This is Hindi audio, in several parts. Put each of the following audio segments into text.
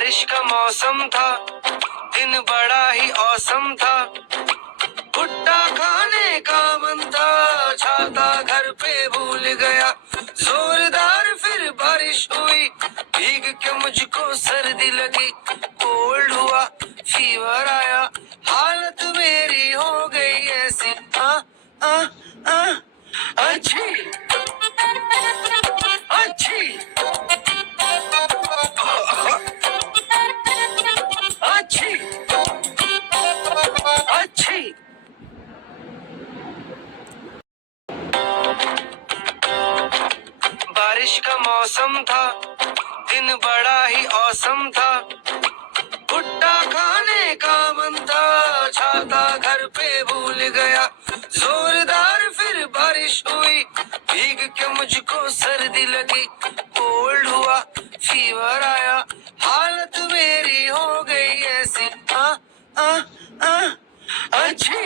बारिश का मौसम था, दिन बड़ा ही औसम था। भुट्टा खाने का मन था, छाता घर पे भूल गया। जोरदार फिर बारिश हुई, भीग के मुझको सर्दी लगी। कोल्ड हुआ, फीवर आया, हालत मेरी हो गई ऐसी। आ, आ, अच्छी अच्छी अच्छी अच्छी। बारिश का मौसम था, दिन बड़ा ही औसम था। भुट्टा खाने का मन था, छाता घर पे भूल गया। जोरदार फिर बारिश हुई, भीग के मुझको सर्दी लगी। कोल्ड हुआ, फीवर आया, हालत मेरी हो गई ऐसी। आ, आ, अच्छी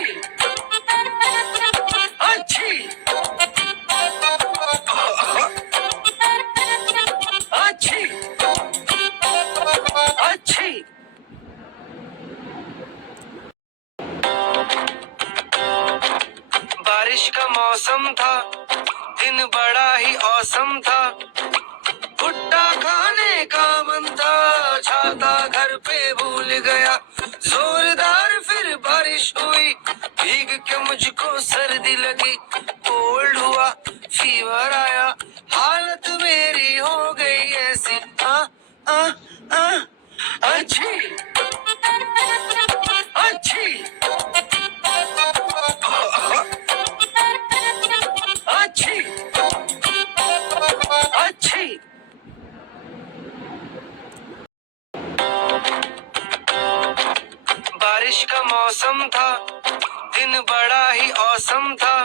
अच्छी अच्छी अच्छी। बारिश का मौसम था, दिन बड़ा ही औसम था। भुट्टा खाने का मन था, छाता घर पे भूल गया। जोरदार फिर बारिश हुई, भीग के मुझको सर्दी लगी। कोल्ड हुआ, फीवर आया, हालत मेरी हो गई ऐसी। आ, आ, अच्छी अच्छी अच्छी अच्छी। बारिश का मौसम था, दिन बड़ा ही औसम था।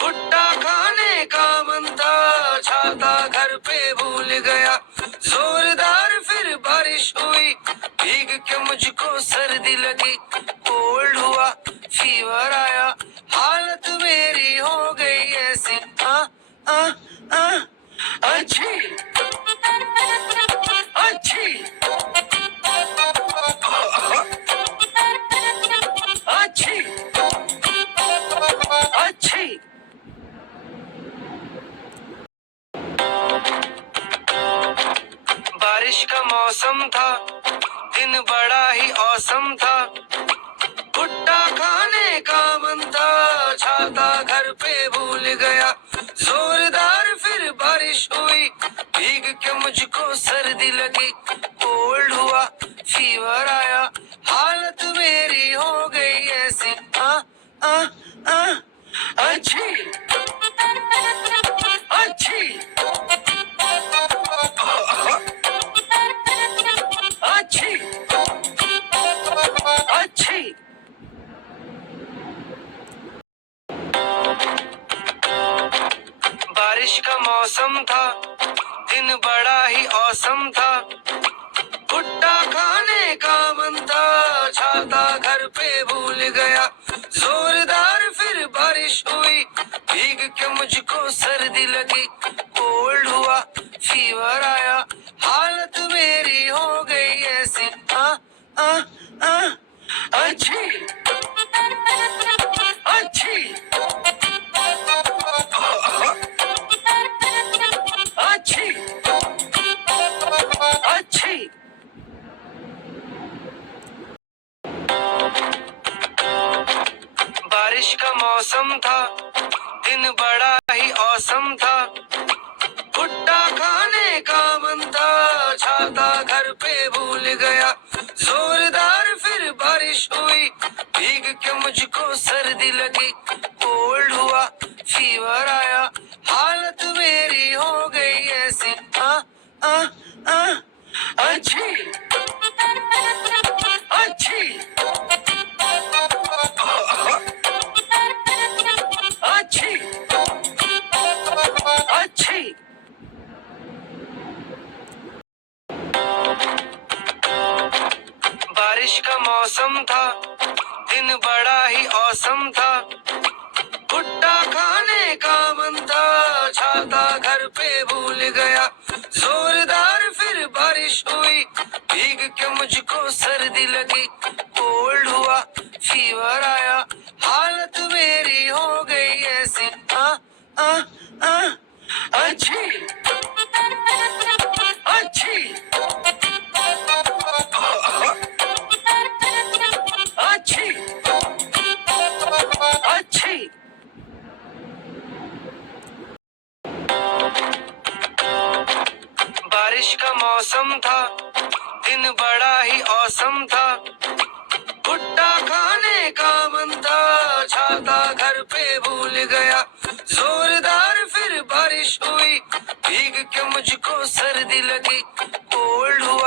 भुट्टा खाने का मन था, छाता घर पे भूल गया। जोरदार फिर बारिश हुई, भीग के मुझको सर्दी लगी। कोल्ड हुआ, फीवर आया, हालत मेरी हो गई ऐसी। आ, अच्छी अच्छी अच्छी अच्छी। बारिश का मौसम था, दिन बड़ा ही औसम था। भुट्टा खाने का मन था, छाता घर पे भूल गया। जोरदार फिर बारिश हुई, भीग के मुझको सर्दी लगी। कोल्ड हुआ, फीवर आया, हालत मेरी हो गई ऐसी। अच्छी अच्छी अच्छी अच्छी। बारिश का मौसम था, दिन बड़ा ही औसम था। भुट्टा खाने का मन था, छाता घर पे भूल गया। जोरदार फिर बारिश हुई, भीग के मुझको सर्दी लगी। कोल्ड हुआ, फीवर आया, हालत मेरी हो गई ऐसी। अच्छी अच्छी अच्छी अच्छी। बारिश का मौसम था, दिन बड़ा ही औसम था। भुट्टा खाने का मन था, छाता घर पे भूल गया। जोरदार फिर बारिश हुई, भीग के मुझको सर्दी लगी। कोल्ड हुआ, फीवर आया, हालत मेरी हो गई ऐसी। अच्छी अच्छी अच्छी अच्छी। बारिश का मौसम था, दिन बड़ा ही औसम था। भुट्टा खाने का मन था, छाता घर पे भूल गया। जोरदार फिर बारिश हुई, बारिश का मौसम था, दिन बड़ा ही औसम था। भुट्टा खाने का मन था, छाता घर पे भूल गया। जोरदार फिर बारिश हुई, भीग के मुझको सर्दी लगी, कोल्ड हुआ